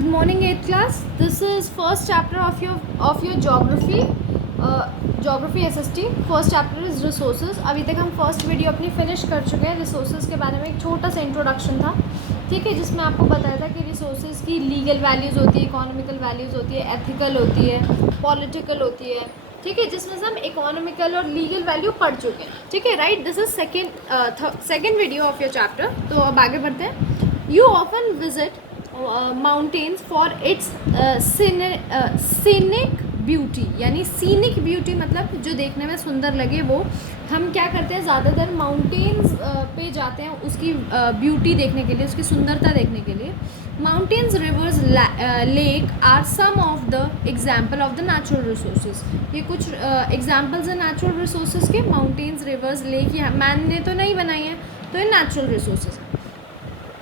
Good morning, 8th class. This is first chapter of your geography. Geography SST. First chapter is resources. अभी तक हम first video अपनी finish कर चुके हैं. रिसोर्सेज के बारे में एक छोटा सा इंट्रोडक्शन था, ठीक है, जिसमें आपको बताया था कि रिसोर्सेज की लीगल वैल्यूज़ होती है, इकोनॉमिकल वैल्यूज़ होती है, एथिकल होती है, पॉलिटिकल होती है, ठीक है, जिसमें से हम इकोनॉमिकल और लीगल वैल्यू पढ़ चुके हैं, ठीक है, right. This is second video of your chapter. तो अब आगे बढ़ते हैं. You often visit mountains for its scenic beauty. यानी सीनिक ब्यूटी मतलब जो देखने में सुंदर लगे. वो हम क्या करते हैं, ज़्यादातर माउंटेन्स पे जाते हैं उसकी ब्यूटी देखने के लिए, उसकी सुंदरता देखने के लिए. Mountains, rivers, lake are some of the example of the natural resources. ये कुछ एग्जाम्पल्स हैं नेचुरल रिसोर्सेज के. माउंटेन्स, रिवर्स, लेक ये मैन ने तो नहीं बनाई हैं, तो ये natural resources.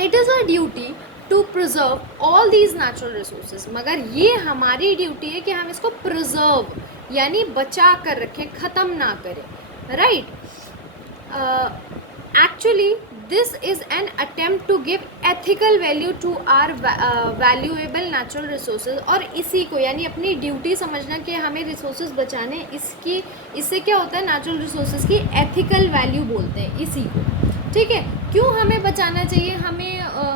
It is a duty to preserve all these natural resources. मगर ये हमारी ड्यूटी है कि हम इसको प्रिजर्व यानी बचा कर रखें, ख़त्म ना करें, right. Actually this is an attempt to give ethical value to our valuable natural resources. और इसी को यानी अपनी ड्यूटी समझना कि हमें रिसोर्सेज बचाने, इससे क्या होता है, नेचुरल रिसोर्सेज की एथिकल वैल्यू बोलते हैं इसी को, ठीक है. क्यों हमें बचाना चाहिए? हमें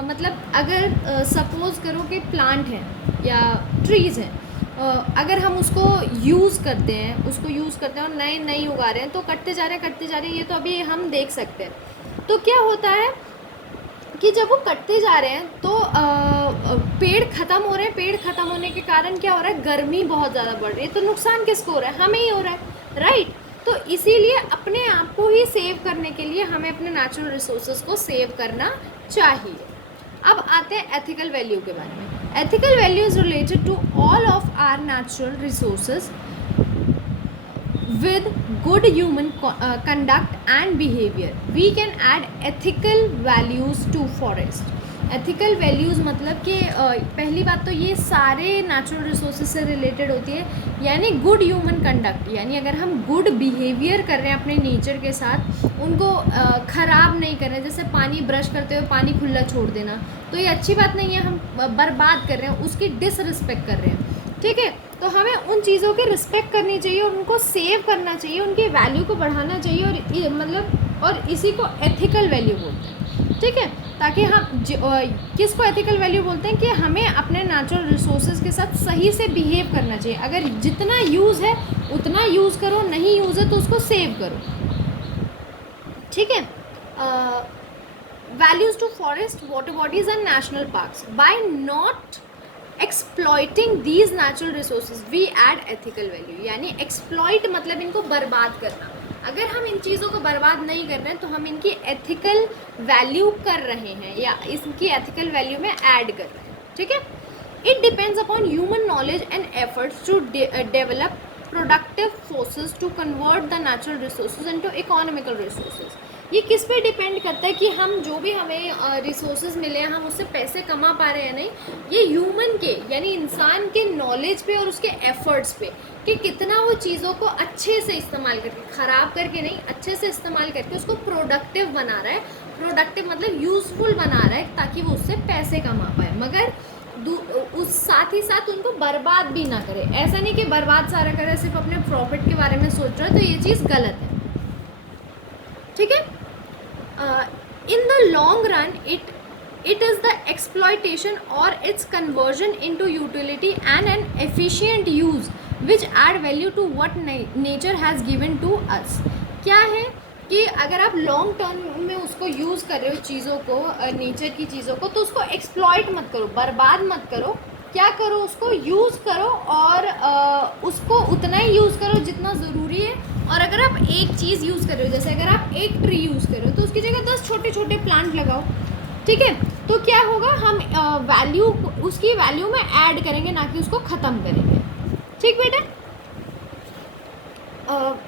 मतलब अगर सपोज़ करो कि प्लांट है या ट्रीज़ हैं, अगर हम उसको यूज़ करते हैं और नए नए उगा रहे हैं, तो कटते जा रहे हैं. ये तो अभी हम देख सकते हैं. तो क्या होता है कि जब वो कटते जा रहे हैं तो पेड़ ख़त्म हो रहे हैं. पेड़ ख़त्म होने के कारण क्या हो रहा है, गर्मी बहुत ज़्यादा बढ़ रही है. तो नुकसान किसको हो रहा है? हमें ही हो रहा है, राइट. तो इसीलिए अपने आप को ही सेव करने के लिए हमें अपने नेचुरल रिसोर्सेज को सेव करना चाहिए. अब आते हैं एथिकल वैल्यू के बारे में. Ethical value is related to all of our natural resources with good human conduct and behavior. We can add ethical values to forest. Ethical values मतलब कि पहली बात तो ये सारे नेचुरल रिसोर्सेज से रिलेटेड होती है. यानी गुड ह्यूमन कंडक्ट, यानी अगर हम गुड बिहेवियर कर रहे हैं अपने नेचर के साथ, उनको ख़राब नहीं कर रहे हैं. जैसे पानी ब्रश करते हुए पानी खुला छोड़ देना, तो ये अच्छी बात नहीं है. हम बर्बाद कर रहे हैं, उसकी डिसरिस्पेक्ट कर रहे हैं, ठीक है. तो हमें उन चीज़ों की रिस्पेक्ट करनी चाहिए और उनको सेव करना चाहिए, उनकी वैल्यू को बढ़ाना चाहिए. और इसी को एथिकल वैल्यू बोलते हैं, ठीक है. ताकि हम किसको एथिकल वैल्यू बोलते हैं कि हमें अपने नेचुरल रिसोर्सेज के साथ सही से बिहेव करना चाहिए. अगर जितना यूज़ है उतना यूज़ करो, नहीं यूज़ है तो उसको सेव करो, ठीक है. Values to forest, water bodies and national parks. By not exploiting these natural resources we add ethical value. यानी एक्सप्लॉइट मतलब इनको बर्बाद करना. अगर हम इन चीज़ों को बर्बाद नहीं कर रहे हैं तो हम इनकी एथिकल वैल्यू कर रहे हैं या इसकी एथिकल वैल्यू में ऐड कर रहे हैं, ठीक है. It depends upon human knowledge and efforts to develop productive forces to convert the natural resources into economical resources. ये किस पे डिपेंड करता है कि हम जो भी हमें रिसोर्सेज मिले हैं, हम उससे पैसे कमा पा रहे हैं नहीं. ये ह्यूमन के यानी इंसान के नॉलेज पे और उसके एफर्ट्स पे कि कितना वो चीज़ों को अच्छे से इस्तेमाल करके, ख़राब करके नहीं, अच्छे से इस्तेमाल करके उसको प्रोडक्टिव बना रहा है. प्रोडक्टिव मतलब यूज़फुल बना रहा है ताकि वो उससे पैसे कमा पाए, मगर उस साथ ही साथ उनको बर्बाद भी ना करे. ऐसा नहीं कि बर्बाद सारा करे, सिर्फ अपने प्रॉफिट के बारे में सोच रहा है, तो ये चीज़ गलत है, ठीक है. In the long run, it is the exploitation or its conversion into utility and an efficient use which add value to what nature has given to us. क्या है कि अगर आप लॉन्ग टर्म में उसको यूज़ कर रहे हो चीज़ों को, नेचर की चीज़ों को, तो उसको एक्सप्लॉइट मत करो, बर्बाद मत करो. क्या करो, उसको यूज़ करो और उसको उतना ही यूज़ करो जितना ज़रूरी है. और अगर आप एक चीज़ यूज़ कर रहे हो, जैसे अगर आप एक ट्री यूज़ कर रहे हो, तो उसकी जगह 10 छोटे छोटे प्लांट लगाओ, ठीक है. तो क्या होगा, हम वैल्यू उसकी वैल्यू में ऐड करेंगे, ना कि उसको ख़त्म करेंगे, ठीक बेटा.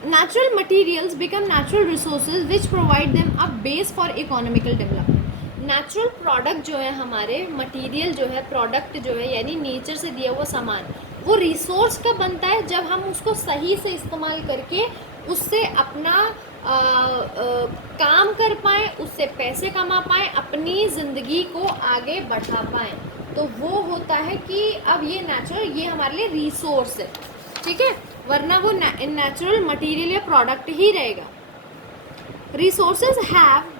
Natural materials become natural resources which provide them a base for economical development. Natural product जो है, हमारे मटेरियल जो है, प्रोडक्ट जो है, यानी नेचर से दिया हुआ सामान, वो रिसोर्स कब बनता है, जब हम उसको सही से इस्तेमाल करके उससे अपना काम कर पाएँ, उससे पैसे कमा पाएँ, अपनी ज़िंदगी को आगे बढ़ा पाएँ. तो वो होता है कि अब ये नेचुरल, ये हमारे लिए रिसोर्स है, ठीक है, वरना वो नेचुरल मटेरियल या प्रोडक्ट ही रहेगा। रिसोर्सेज हैव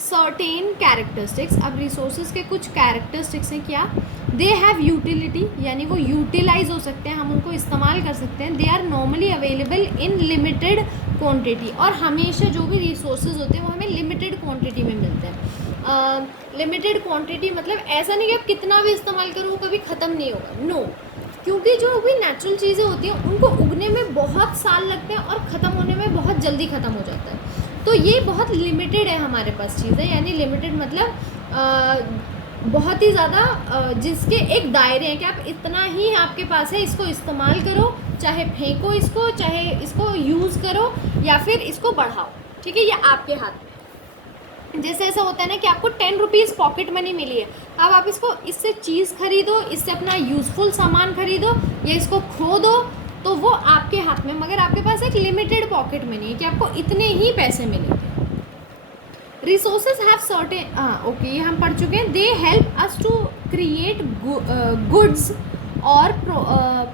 सर्टेन कैरेक्टरिस्टिक्स, अब रिसोर्सेज के कुछ कैरेक्टरिस्टिक्स हैं क्या, दे हैव यूटिलिटी, यानी वो यूटिलाइज हो सकते हैं, हम उनको इस्तेमाल कर सकते हैं, they are normally available in limited quantity, और हमेशा जो भी रिसोर्सेज होते हैं वो हमें लिमिटेड क्वांटिटी में मिलते हैं। लिमिटेड क्वांटिटी मतलब ऐसा नहीं कि आप कितना भी इस्तेमाल करो वो कभी ख़त्म नहीं होगा, नो, क्योंकि जो भी नेचुरल चीज़ें होती हैं उनको उगने में बहुत साल लगते हैं और ख़त्म होने में बहुत जल्दी ख़त्म हो जाता है। तो ये बहुत लिमिटेड है हमारे पास चीज़ें, यानी लिमिटेड मतलब बहुत ही ज़्यादा जिसके एक दायरे हैं कि आप इतना ही आपके पास है, इसको इस्तेमाल करो, चाहे फेंको इसको, चाहे इसको यूज़ करो या फिर इसको बढ़ाओ, ठीक है, ये आपके हाथ में। जैसे ऐसा होता है ना कि आपको 10 रुपीज़ पॉकेट मनी मिली है, अब आप इसको, इससे चीज़ खरीदो, इससे अपना यूज़फुल सामान खरीदो या इसको खो दो, तो वो आपके हाथ में, मगर आपके पास एक लिमिटेड पॉकेट मनी है कि आपको इतने ही पैसे मिलेंगे। रिसोर्सेज हैव सर्टेन, ओके ये हम पढ़ चुके हैं। They help us to create goods और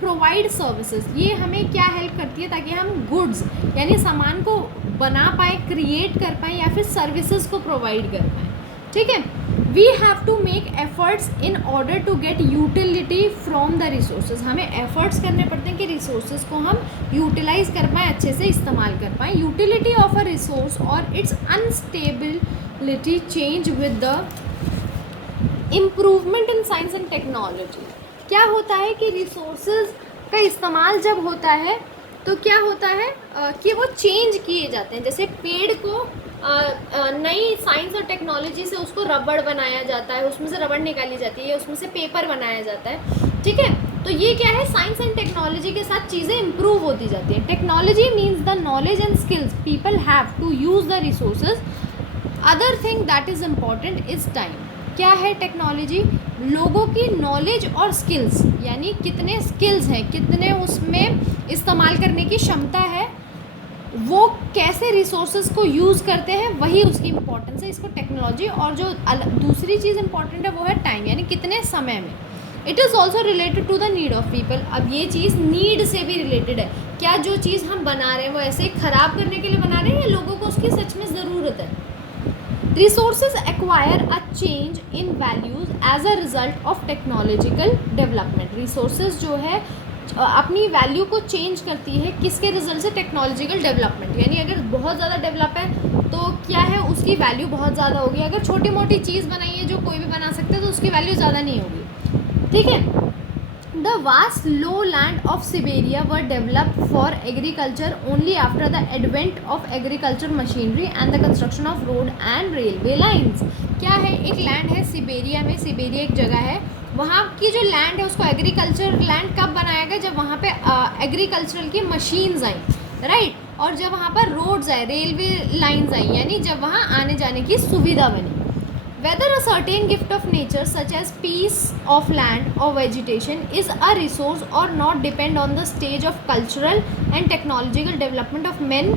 प्रोवाइड सर्विसेज, ये हमें क्या हेल्प करती है, ताकि हम गुड्स यानी सामान को बना पाए, क्रिएट कर पाएँ या फिर सर्विसेज को प्रोवाइड कर पाएँ, ठीक है। We have to make efforts in order to get utility from the resources, हमें एफर्ट्स करने पड़ते हैं कि रिसोर्सेज को हम यूटिलाइज कर पाएँ, अच्छे से इस्तेमाल कर पाएँ। यूटिलिटी ऑफ अ रिसोर्स और its unstability change with the improvement in science and technology. क्या होता है कि रिसोर्सेज का इस्तेमाल जब होता है तो क्या होता है कि वो चेंज किए जाते हैं, जैसे पेड़ को नई साइंस और टेक्नोलॉजी से उसको रबड़ बनाया जाता है, उसमें से रबड़ निकाली जाती है, उसमें से पेपर बनाया जाता है, ठीक है। तो ये क्या है, साइंस एंड टेक्नोलॉजी के साथ चीज़ें इंप्रूव होती जाती हैं। Technology means the knowledge and skills people have to use the resources. Other thing that is important is time. क्या है टेक्नोलॉजी, लोगों की नॉलेज और स्किल्स, यानी कितने स्किल्स हैं, कितने उसमें इस्तेमाल करने की क्षमता है, वो कैसे रिसोर्सेज को यूज़ करते हैं, वही उसकी इम्पोर्टेंस है, इसको टेक्नोलॉजी। और जो दूसरी चीज़ इंपॉर्टेंट है वो है टाइम, यानी कितने समय में। It is also related to the need of people, अब ये चीज़ नीड से भी रिलेटेड है, क्या जो चीज़ हम बना रहे हैं वो ऐसे ख़राब करने के लिए बना रहे हैं या लोगों को उसकी सच में ज़रूरत है। Resources acquire a change in values as a result of technological development, resources जो है अपनी वैल्यू को चेंज करती है, किसके रिजल्ट से, टेक्नोलॉजिकल डेवलपमेंट, यानी अगर बहुत ज़्यादा डेवलप है तो क्या है, उसकी वैल्यू बहुत ज़्यादा होगी, अगर छोटी मोटी चीज़ बनाई है जो कोई भी बना सकता है तो उसकी वैल्यू ज़्यादा नहीं होगी, ठीक है। The vast low land of Siberia were developed for agriculture only after the advent of agriculture machinery and the construction of road and railway lines. क्या है, एक लैंड है सिबेरिया में, सिबेरिया एक जगह है, वहाँ की जो लैंड है उसको एग्रीकल्चर लैंड कब बनाया गया, जब वहाँ पे एग्रीकल्चरल की मशीन्स आई, राइट, और जब वहाँ पर रोड्स आए, रेलवे लाइन्स आई, यानी जब वहाँ आने जाने की सुविधा बनी। Whether a certain gift of nature such as piece of land or vegetation is a resource or not depend on the stage of cultural and technological development of men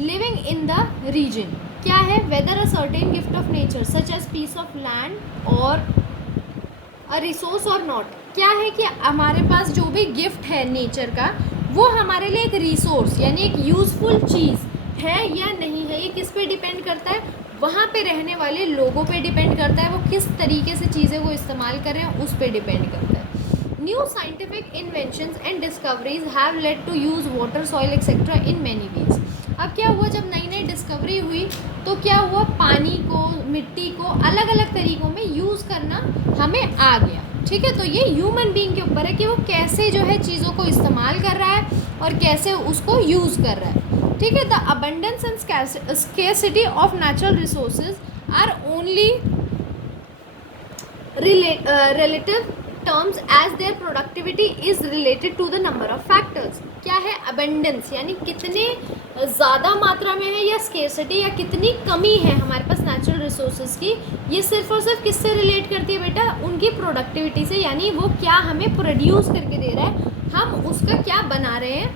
living in the region। क्या है, whether a certain gift of nature such as piece of land or a resource or not, क्या है कि हमारे पास जो भी gift है nature का वो हमारे लिए एक रिसोर्स यानी एक यूज़फुल चीज़ है या नहीं है, ये किस पे डिपेंड करता है, वहाँ पे रहने वाले लोगों पे डिपेंड करता है, वो किस तरीके से चीज़ें को इस्तेमाल कर रहे हैं उस पे डिपेंड करता है। New scientific inventions and discoveries have led to use water, soil etcetera in many ways. अब क्या हुआ, जब नई नई डिस्कवरी हुई तो क्या हुआ, पानी को, मिट्टी को अलग अलग तरीक़ों में यूज़ करना हमें आ गया, ठीक है। तो ये ह्यूमन बीइंग के ऊपर है कि वो कैसे जो है चीज़ों को इस्तेमाल कर रहा है और कैसे उसको यूज़ कर रहा है, ठीक है। The abundance and scarcity of natural resources are only relative terms as their productivity is related to the number of factors। क्या है, abundance यानी कितने ज़्यादा मात्रा में है, या scarcity या कितनी कमी है हमारे पास नेचुरल रिसोर्सेज की, ये सिर्फ और सिर्फ किससे रिलेट करती है बेटा, उनकी प्रोडक्टिविटी से, यानी वो क्या हमें प्रोड्यूस करके दे रहा है, हम उसका क्या बना रहे हैं,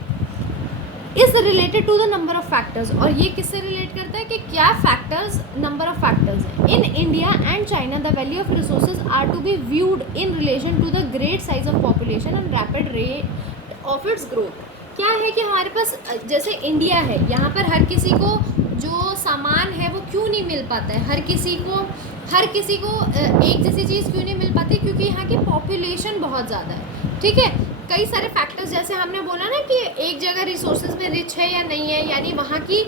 is related to the number of factors, और ये किससे रिलेट करता है कि क्या फैक्टर्स, नंबर ऑफ फैक्टर्स हैं। In India and China the value of resources are to be viewed in relation to the great size of population and rapid rate of its growth. क्या है कि हमारे पास जैसे इंडिया है, यहाँ पर हर किसी को जो सामान है वो क्यों नहीं मिल पाता है, हर किसी को एक जैसी चीज़ क्यों नहीं मिल पाती, क्योंकि यहाँ की पॉपुलेशन बहुत ज़्यादा है। ठीक है, कई सारे फैक्टर्स, जैसे हमने बोला ना कि एक जगह रिसोर्सेज में रिच है या नहीं है, यानी वहाँ की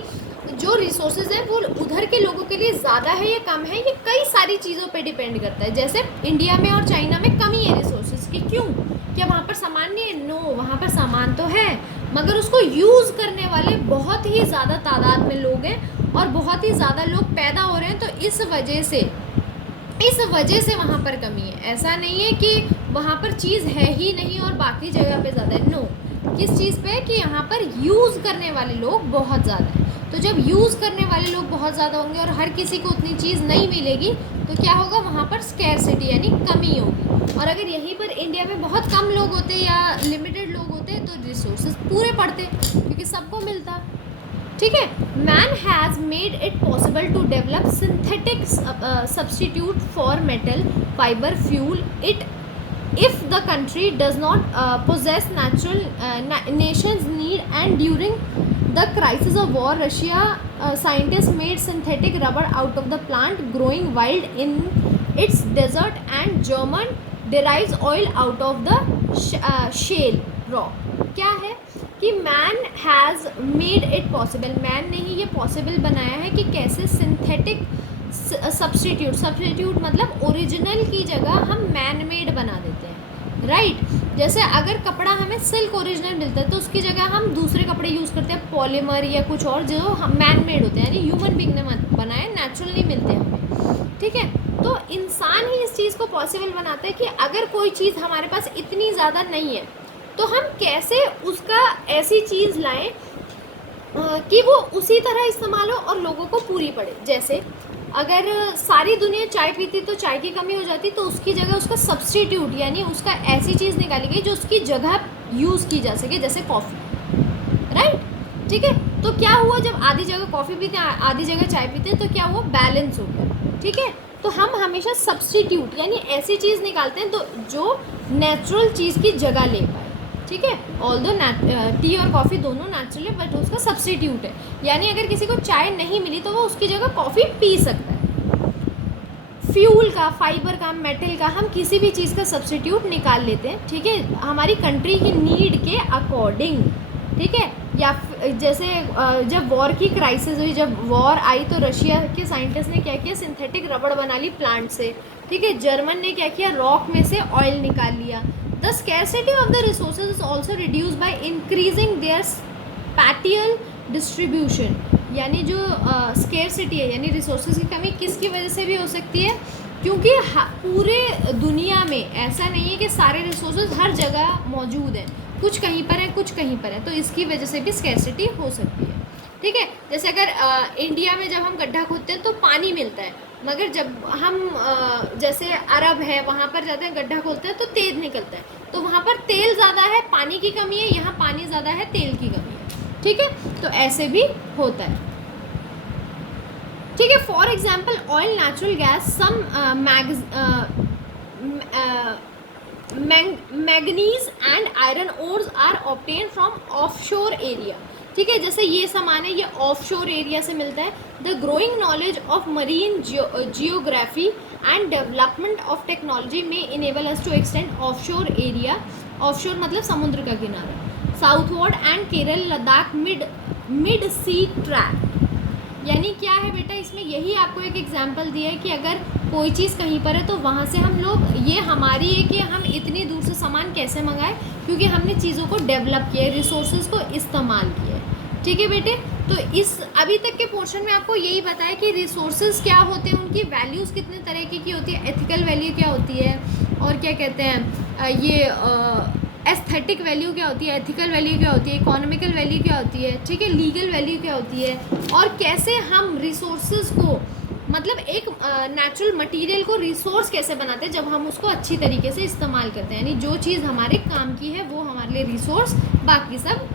जो रिसोर्सेज है वो उधर के लोगों के लिए ज़्यादा है या कम है, ये कई सारी चीज़ों पे डिपेंड करता है। जैसे इंडिया में और चाइना में कमी है रिसोर्सेज की, क्यों? क्या वहाँ पर सामान नहीं है? नो, वहाँ पर सामान तो है, मगर उसको यूज़ करने वाले बहुत ही ज़्यादा तादाद में लोग हैं और बहुत ही ज़्यादा लोग पैदा हो रहे हैं, तो इस वजह से वहाँ पर कमी है। ऐसा नहीं है कि वहाँ पर चीज़ है ही नहीं और बाकी जगह पे ज़्यादा है, नो। किस चीज़ पे? कि यहाँ पर यूज़ करने वाले लोग बहुत ज़्यादा हैं। तो जब यूज़ करने वाले लोग बहुत ज़्यादा होंगे और हर किसी को उतनी चीज़ नहीं मिलेगी, तो क्या होगा? वहाँ पर स्कैरसिटी यानी कमी होगी। और अगर यहीं पर इंडिया में बहुत कम लोग होते या लिमिटेड लोग होते तो रिसोर्सेज पूरे पड़ते, क्योंकि सबको मिलता। ठीक है, man has made it possible to develop synthetic substitute for metal fibre fuel it if the country does not possess natural nations need, and during the crisis of war Russia scientists made synthetic rubber out of the plant growing wild in its desert, and German derives oil out of the shale rock। क्या है कि man has made it possible, man ने ही ये possible बनाया है कि कैसे synthetic substitute मतलब ओरिजिनल की जगह हम मैन मेड बना देते हैं, राइट। जैसे अगर कपड़ा हमें सिल्क ओरिजिनल मिलता है तो उसकी जगह हम दूसरे कपड़े यूज़ करते हैं, पॉलीमर या कुछ और, जो हम मैन मेड होते हैं, यानी ह्यूमन बीइंग ने बनाए, नेचुरल नहीं मिलते हमें। ठीक है, तो इंसान ही इस चीज़ को पॉसिबल बनाता है कि अगर कोई चीज़ हमारे पास इतनी ज़्यादा नहीं है तो हम कैसे उसका ऐसी चीज़ लाएं कि वो उसी तरह इस्तेमाल हो और लोगों को पूरी पड़े। जैसे अगर सारी दुनिया चाय पीती तो चाय की कमी हो जाती, तो उसकी जगह उसका सब्स्टिट्यूट यानी उसका ऐसी चीज़ निकाली गई जो उसकी जगह यूज़ की जा सके, जैसे कॉफ़ी, राइट। ठीक है, तो क्या हुआ? जब आधी जगह कॉफ़ी पीते हैं आधी जगह चाय पीते हैं तो क्या हुआ? बैलेंस हो गया। ठीक है, तो हम हमेशा सब्स्टिट्यूट यानी ऐसी चीज़ निकालते हैं तो जो नेचुरल चीज़ की जगह ले पाए। ठीक है, ऑल्दो टी और कॉफ़ी दोनों नेचुरल है, बट उसका सब्स्टिट्यूट है, यानी अगर किसी को चाय नहीं मिली तो वो उसकी जगह कॉफ़ी पी सकता है। फ्यूल का, फाइबर का, मेटल का, हम किसी भी चीज़ का सब्स्टिट्यूट निकाल लेते हैं। ठीक है, हमारी कंट्री की नीड के अकॉर्डिंग। ठीक है, या जैसे जब वॉर की क्राइसिस हुई, जब वॉर आई तो रशिया के साइंटिस्ट ने क्या किया? सिंथेटिक रबड़ बना ली प्लांट से। ठीक है, जर्मन ने क्या किया? रॉक में से ऑयल निकाल लिया। The scarcity of the resources is also reduced by increasing their spatial distribution। यानी जो scarcity है यानी resources की कमी किसकी वजह से भी हो सकती है? क्योंकि पूरे दुनिया में ऐसा नहीं है कि सारे resources हर जगह मौजूद हैं, कुछ कहीं पर है कुछ कहीं पर है, तो इसकी वजह से भी scarcity हो सकती है। ठीक है, जैसे अगर इंडिया में जब हम गड्ढा खोदते हैं तो पानी मिलता है, मगर जब हम जैसे अरब है वहाँ पर जाते हैं गड्ढा खोलते हैं तो तेल निकलता है, तो वहाँ पर तेल ज़्यादा है, पानी की कमी है, यहाँ पानी ज़्यादा है, तेल की कमी है। ठीक है, तो ऐसे भी होता है। ठीक है, for example oil, natural gas, some manganese and iron ores are obtain from offshore area. ठीक है, जैसे ये सामान है ये ऑफशोर एरिया से मिलता है। The growing knowledge of marine geography and development of technology में enable us to extend offshore area. Offshore मतलब समुद्र का किनारा। Southward and Kerala, Ladakh, mid sea track. यानी क्या है बेटा, इसमें यही आपको एक एग्जांपल दिया है कि अगर कोई चीज़ कहीं पर है तो वहाँ से हम लोग, ये हमारी है कि हम इतनी दूर से सामान कैसे मंगाएं, क्योंकि हमने चीज़ों को डेवलप किया है, रिसोर्सेज को इस्तेमाल किया है। ठीक है बेटे, तो इस अभी तक के पोर्शन में आपको यही बताया कि रिसोर्सेज क्या होते हैं, उनकी वैल्यूज़ कितने तरीके की होती है, एथिकल वैल्यू क्या होती है, और क्या कहते हैं ये एस्थेटिक वैल्यू क्या होती है, एथिकल वैल्यू क्या होती है, इकोनॉमिकल वैल्यू क्या होती है, ठीक है, लीगल वैल्यू क्या होती है, और कैसे हम रिसोर्सेज को मतलब एक नेचुरल मटेरियल को रिसोर्स कैसे बनाते हैं जब हम उसको अच्छी तरीके से इस्तेमाल करते हैं, यानी जो चीज़ हमारे काम की है वो हमारे लिए रिसोर्स, बाकी सब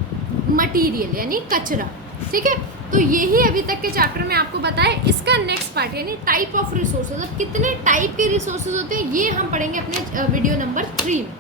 मटेरियल यानी कचरा, ठीक है। तो यही अभी तक के चैप्टर में आपको बताया। इसका नेक्स्ट पार्ट यानी टाइप ऑफ रिसोर्सेज, अब कितने टाइप के रिसोर्सेज होते हैं ये हम पढ़ेंगे अपने वीडियो नंबर 3 में।